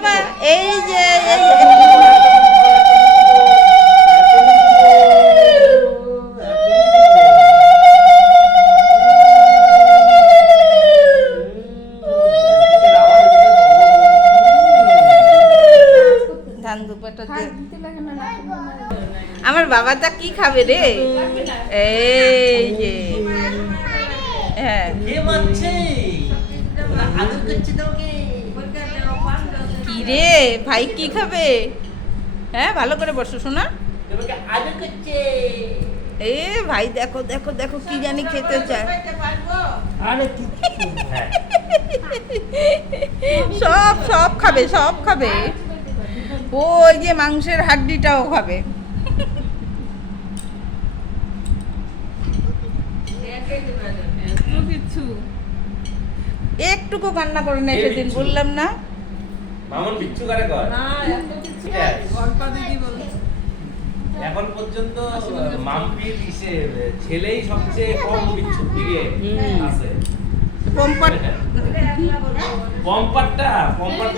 বাবা এই যে ধান দুপাটা আমার বাবাটা কি খাবে রে এই যে হ্যাঁ কি রে ভাই কি খাবে হ্যাঁ ভালো করে বসো শোনা এ ভাই দেখো দেখো দেখো কি জানি খেতে চায় সব সব খাবে সব খাবে ওই যে মাংসের হাড্ডিটাও খাবে একটুকু কান্না করে না সেদিন বললাম না মামন বিচ্ছু করে কর এখন পর্যন্ত মাম্পির ছেলেই সবচেয়ে কম বিচ্ছু দিকে আছে পম্পারটা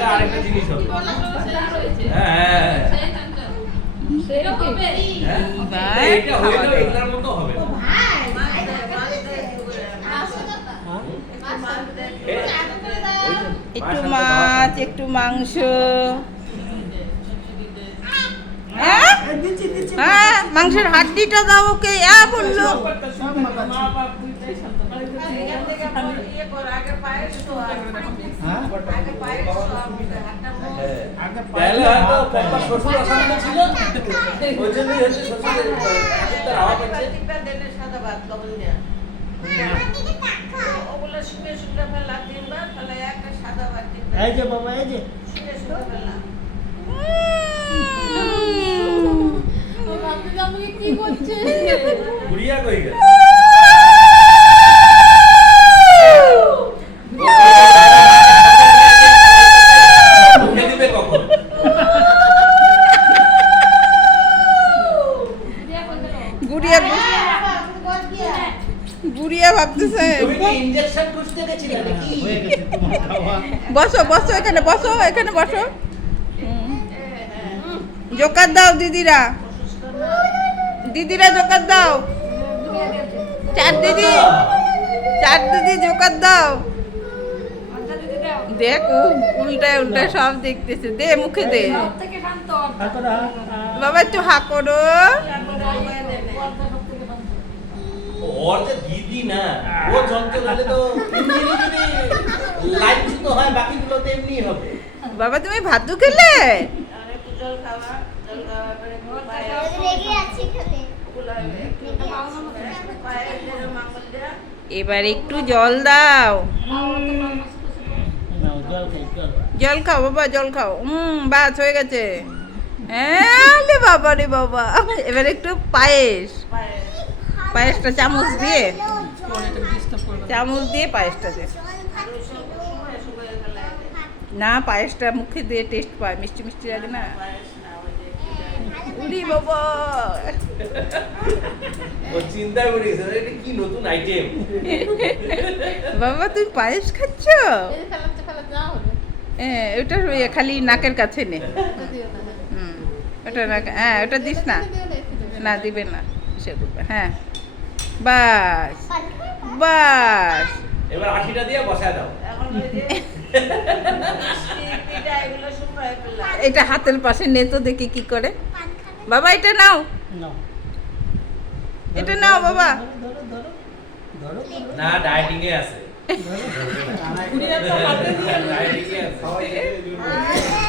আরেকটা জিনিস হবে হ্যাঁ এটা হইলো এগুলোর মতো হবে একটু মাছ একটু মাংস হ্যাঁ মাংসের হাড্ডিটা দাও ওকে বললো এই যে বাবা এই যে কি করছে গুড়িয়া কই গেল মুখে দিবে কখন গুড়িয়া গুড়িয়া ভাবতেছে তুমি কি ইনজেকশন খুঁজতে গেছিলে নাকি হয়ে গেছে তোমার খাওয়া বসো বসো এখানে বসো জোকার দাও দিদিরা জোকার দাও চার দিদি জোকার দাও দেখ উল্টায় উল্টায় সব দেখতেছে দে মুখে দে বাবা একটু হা করো ওর যে দিদি না ও যন্ত্র হলে তো এমনি যদি লাইট শুধু হয় বাকিগুলো তো এমনি হবে বাবা তুমি ভাত খেলে এবার একটু জল দাও জল খাও বাবা জল খাও বাস হয়ে গেছে হ্যাঁ বাবা রে বাবা এবার একটু পায়েসটা চামচ দিয়ে পায়েসটা দে না পায়েসটা মুখে দিয়ে টেস্ট পায় মিষ্টি মিষ্টি লাগে না উড়ি বাবা ও চিন্তা করেছে এটা কি নতুন আইটেম বাবা তুমি পায়েস খাচ্ছ হ্যাঁ ওটা খালি নাকের কাছে নে ওটা হ্যাঁ ওটা দিস না না দিবে না সে করবে হ্যাঁ বাস এবার আঠিটা দিয়ে বসায় দাও এটা হাতের পাশে নে তো দেখি কি করে বাবা এটা নাও এটা নাও বাবা না ডায়েটিং এ আছে ডায়েটিং এ আছে